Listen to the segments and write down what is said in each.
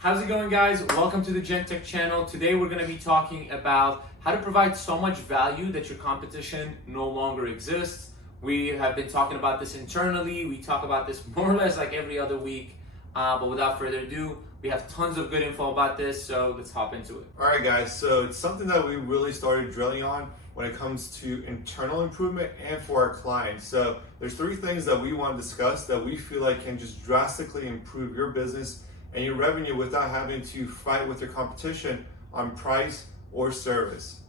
How's it going, guys? Welcome to the GenTech channel. Today we're going to be talking about how to provide so much value that your competition no longer exists. We have been talking about this internally. We talk about this more or less like every other week. But without further ado, we have tons of good info about this, so let's hop into it. All right, guys, so it's something that we really started drilling on when it comes to internal improvement and for our clients. So there's three things that we want to discuss that we feel like can just drastically improve your business and your revenue without having to fight with your competition on price or service.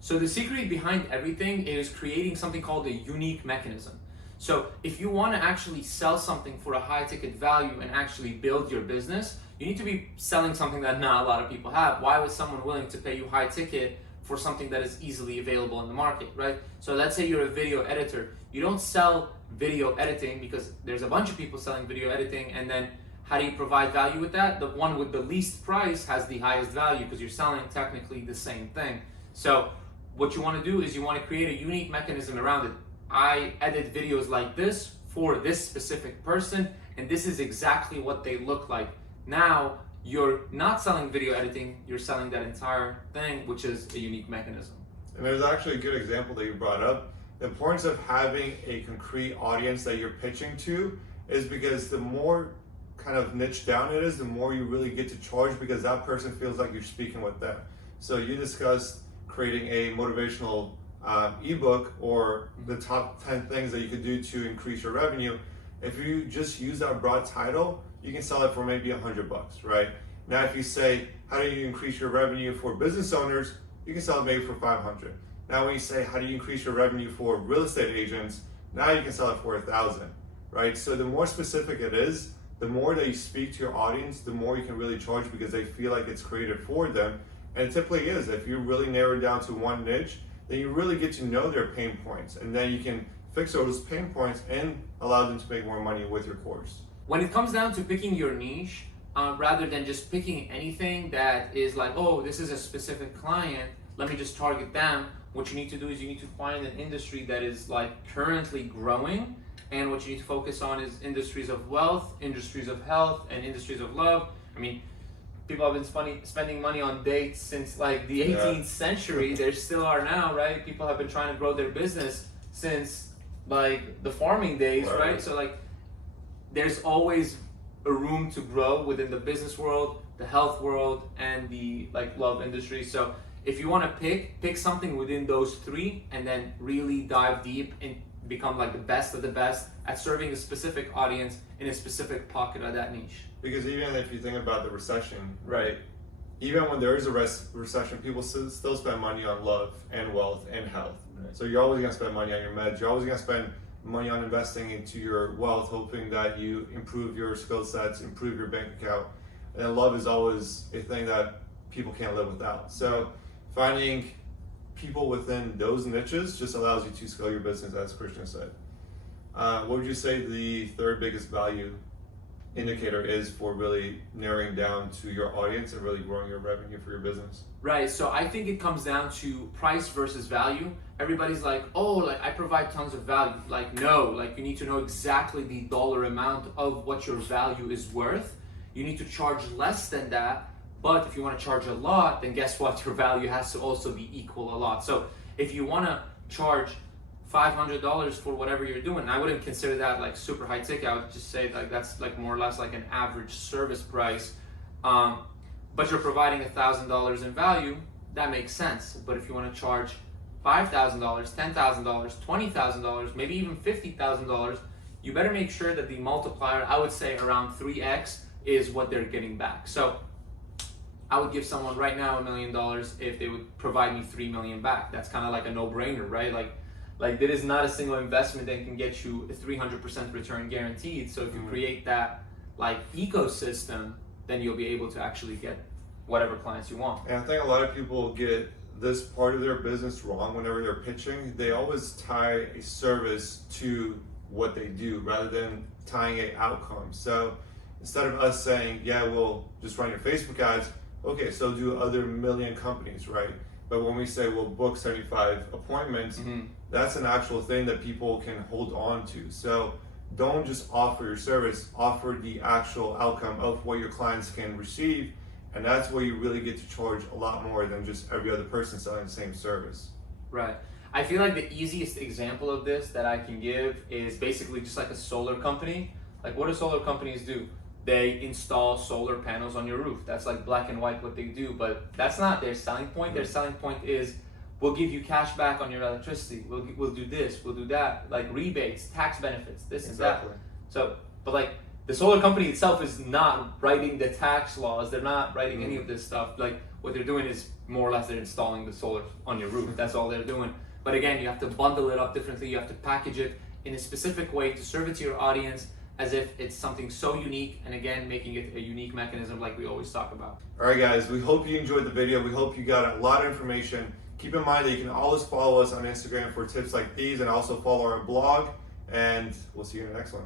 So the secret behind everything is creating something called a unique mechanism. So if you want to actually sell something for a high ticket value and actually build your business, you need to be selling something that not a lot of people have. Why would someone willing to pay you high ticket for something that is easily available in the market, right? So let's say you're a video editor. You don't sell video editing because there's a bunch of people selling video editing, and then how do you provide value with that? The one with the least price has the highest value because you're selling technically the same thing. So what you want to do is you want to create a unique mechanism around it. I edit videos like this for this specific person, and this is exactly what they look like. Now, you're not selling video editing, you're selling that entire thing, which is a unique mechanism. And there's actually a good example that you brought up. The importance of having a concrete audience that you're pitching to is because the more kind of niche down it is, the more you really get to charge because that person feels like you're speaking with them. So you discussed creating a motivational ebook or the top 10 things that you could do to increase your revenue. If you just use that broad title, you can sell it for maybe $100, right? Now, if you say, how do you increase your revenue for business owners? You can sell it maybe for $500. Now, when you say, how do you increase your revenue for real estate agents? Now you can sell it for $1,000, right? So the more specific it is, the more that you speak to your audience, the more you can really charge because they feel like it's created for them. And it typically is. If you really narrow it down to one niche, then you really get to know their pain points, and then you can fix those pain points and allow them to make more money with your course. When it comes down to picking your niche, rather than just picking anything that is like, oh, this is a specific client, let me just target them, what you need to do is you need to find an industry that is like currently growing, and what you need to focus on is industries of wealth, industries of health, and industries of love. I mean, people have been spending money on dates since like the 18th century. There still are now, right? People have been trying to grow their business since like the farming days, right? So like there's always a room to grow within the business world, the health world, and the like love industry. So if you want to pick something within those three and then really dive deep and become like the best of the best at serving a specific audience in a specific pocket of that niche. Because even if you think about the recession, right? Even when there is a recession, people still spend money on love and wealth and health. Right? So you're always going to spend money on your meds. You're always going to spend money on investing into your wealth, hoping that you improve your skill sets, improve your bank account. And then love is always a thing that people can't live without. So finding people within those niches just allows you to scale your business, as Christian said. What would you say the third biggest value indicator is for really narrowing down to your audience and really growing your revenue for your business? Right, so I think it comes down to price versus value. Everybody's like, oh, like I provide tons of value. Like, no, like you need to know exactly the dollar amount of what your value is worth. You need to charge less than that. But if you want to charge a lot, then guess what? Your value has to also be equal a lot. So if you want to charge $500 for whatever you're doing, I wouldn't consider that like super high ticket. I would just say like that's like more or less like an average service price. But you're providing $1,000 in value, that makes sense. But if you want to charge $5,000, $10,000, $20,000, maybe even $50,000, you better make sure that the multiplier, I would say around 3x, is what they're getting back. So I would give someone right now $1 million if they would provide me $3 million back. That's kind of like a no-brainer, right? Like there is not a single investment that can get you a 300% return guaranteed. So if you create that like ecosystem, then you'll be able to actually get whatever clients you want. And I think a lot of people get this part of their business wrong whenever they're pitching. They always tie a service to what they do rather than tying an outcome. So instead of us saying, yeah, we'll just run your Facebook ads, okay, so do other million companies, right? But when we say we'll book 75 appointments, that's an actual thing that people can hold on to. So don't just offer your service, offer the actual outcome of what your clients can receive. And that's where you really get to charge a lot more than just every other person selling the same service. Right. I feel like the easiest example of this that I can give is basically just like a solar company. Like, what do solar companies do? They install solar panels on your roof. That's like black and white what they do, but that's not their selling point. Their selling point is, we'll give you cash back on your electricity. We'll do this, we'll do that, like rebates, tax benefits, this Exactly. and that. So, but like, the solar company itself is not writing the tax laws. They're not writing any of this stuff. Like, what they're doing is more or less they're installing the solar on your roof. That's all they're doing. But again, you have to bundle it up differently. You have to package it in a specific way to serve it to your audience as if it's something so unique, and again, making it a unique mechanism like we always talk about. All right, guys, we hope you enjoyed the video. We hope you got a lot of information. Keep in mind that you can always follow us on Instagram for tips like these, and also follow our blog, and we'll see you in the next one.